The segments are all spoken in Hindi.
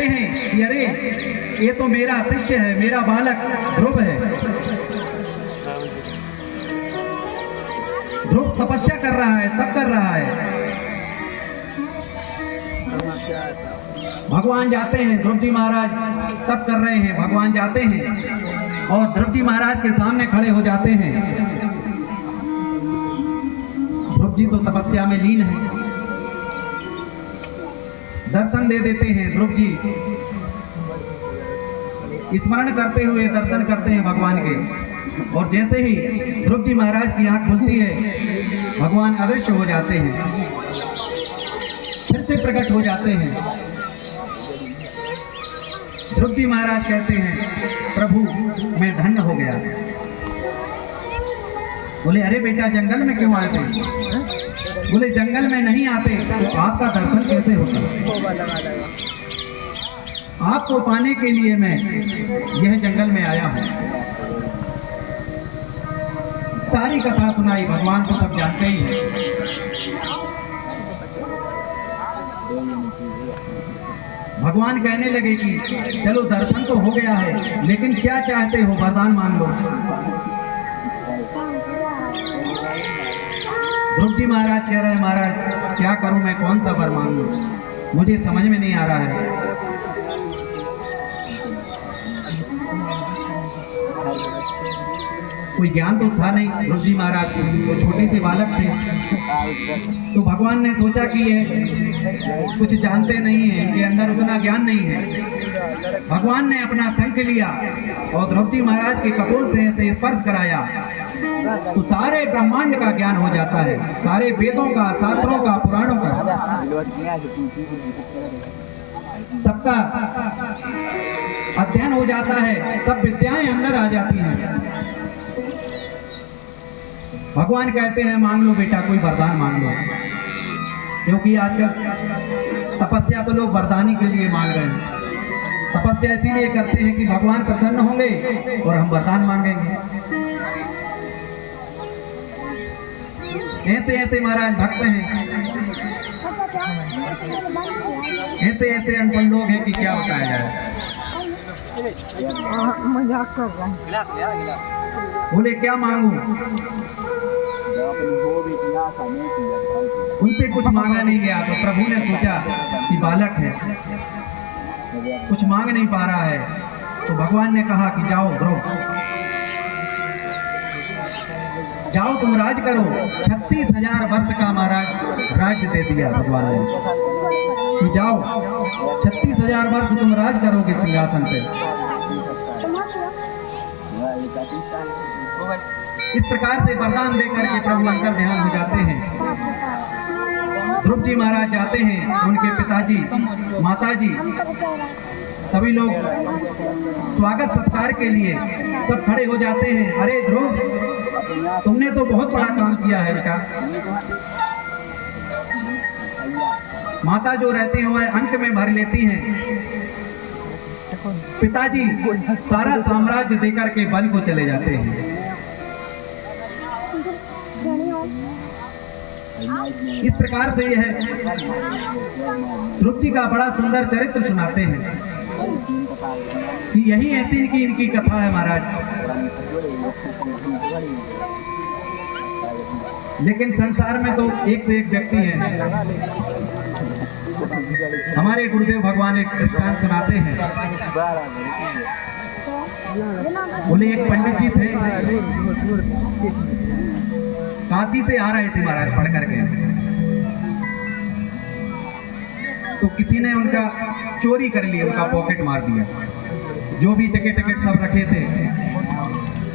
कहते हैं कि अरे ये तो मेरा शिष्य है, मेरा बालक ध्रुव है। ध्रुव तपस्या कर रहा है, तप कर रहा है। भगवान जाते हैं, ध्रुव जी महाराज तप कर रहे हैं, भगवान जाते हैं और ध्रुव जी महाराज के सामने खड़े हो जाते हैं। ध्रुव जी तो तपस्या में लीन है, दर्शन दे देते हैं। ध्रुव जी स्मरण करते हुए दर्शन करते हैं भगवान के, और जैसे ही ध्रुव जी महाराज की आंख खुलती है, भगवान अदृश्य हो जाते हैं, फिर से प्रकट हो जाते हैं। ध्रुव जी महाराज कहते हैं, प्रभु मैं धन्य हो गया। बोले अरे बेटा जंगल में क्यों आए थे? बोले जंगल में नहीं आते तो आपका दर्शन कैसे होता? आपको पाने के लिए मैं यह जंगल में आया हूं। सारी कथा सुनाई, भगवान तो सब जानते ही हैं। भगवान कहने लगे कि चलो दर्शन तो हो गया है, लेकिन क्या चाहते हो, वरदान मांग लो। ध्रुव जी महाराज कह रहे हैं, महाराज क्या करूं मैं, कौन सा वर मांगूं, मुझे समझ में नहीं आ रहा है। कोई ज्ञान तो था नहीं ध्रुव जी महाराज को, वो छोटे से बालक थे। तो भगवान ने सोचा कि ये कुछ जानते नहीं है, इनके अंदर उतना ज्ञान नहीं है। भगवान ने अपना शंख लिया और ध्रुव जी महाराज के कपोल से ऐसे स्पर्श कराया तो सारे ब्रह्मांड का ज्ञान हो जाता है, सारे वेदों का, शास्त्रों का, पुराणों का, सबका अध्ययन हो जाता है, सब विद्याएं अंदर आ जाती हैं। भगवान कहते हैं मांग लो बेटा, कोई वरदान मांग लो, क्योंकि आजकल तपस्या तो लोग वरदानी के लिए मांग रहे हैं। तपस्या इसीलिए करते हैं कि भगवान प्रसन्न होंगे और हम वरदान मांगेंगे। ऐसे ऐसे महाराज भक्त हैं, ऐसे ऐसे अनपढ़ लोग हैं कि क्या बताया जाए। मजाक कर रहा है। बोले क्या मांगू? उनसे कुछ मांगा नहीं गया, तो प्रभु ने सोचा कि बालक है, कुछ मांग नहीं पा रहा है, तो भगवान ने कहा कि जाओ ध्रुव, जाओ तुम राज करो। 36,000 वर्ष का महाराज राज्य दे दिया भगवान ने कि जाओ 36,000 वर्ष तुम राज करोगे सिंहासन पे। इस प्रकार से वरदान देकर के प्रभु अंतर ध्यान हो जाते हैं। ध्रुव जी महाराज जाते हैं, उनके पिताजी, माताजी, सभी लोग स्वागत सत्कार के लिए सब खड़े हो जाते हैं। अरे ध्रुव, तुमने तो बहुत बड़ा काम किया है बेटा। माता जो रहती है वह अंक में भर लेती हैं। पिताजी सारा साम्राज्य देकर के वन को चले जाते हैं। इस प्रकार से यह ध्रुव जी का बड़ा सुंदर चरित्र सुनाते हैं कि यही ऐसी इनकी कथा है महाराज। लेकिन संसार में तो एक से एक व्यक्ति हैं। हमारे गुरुदेव भगवान एक दृष्टांत सुनाते हैं। बोले एक पंडित जी थे, काशी से आ रहे थे महाराज पढ़ करके, तो किसी ने उनका चोरी कर लिया, उनका पॉकेट मार दिया। जो भी टिकट सब रखे थे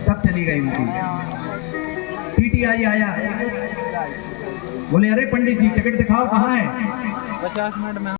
सब चली गई उनकी। पीटीआई आया, बोले अरे पंडित जी टिकट दिखाओ, कहाँ है? 50 मिनट में